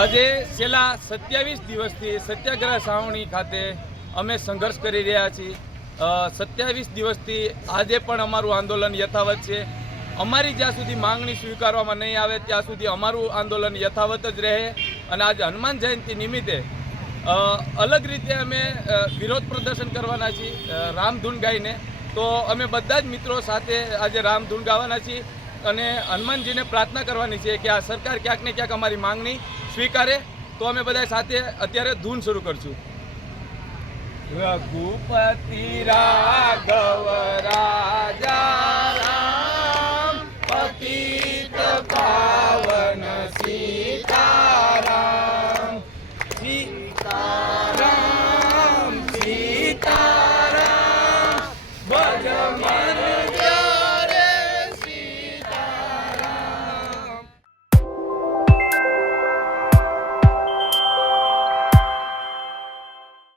આજે છેલ્લા 27 દિવસથી સત્યાગ્રહ છાવણી ખાતે અમે સંઘર્ષ કરી રહ્યા છીએ। 27 દિવસથી આજે પણ અમારું આંદોલન યથાવત છે। અમારી જ્યાં સુધી માંગણી સ્વીકારવામાં નહીં આવે ત્યાં સુધી અમારું આંદોલન યથાવત જ રહે। અને આજે હનુમાન જયંતિ નિમિત્તે અલગ રીતે અમે વિરોધ પ્રદર્શન કરવાના છીએ રામધૂન ગાઈને। તો અમે બધા જ મિત્રો સાથે આજે રામધૂન ગાવાના છીએ અને હનુમાનજીને પ્રાર્થના કરવાની છે કે આ સરકાર ક્યાંક ને ક્યાંક અમારી માંગણી સ્વીકારે। તો અમે બધા સાથે અત્યારે ધૂન શરૂ કરશું। રઘુપતિ રાઘવ રાજા રામ પતિત પાવન સીતા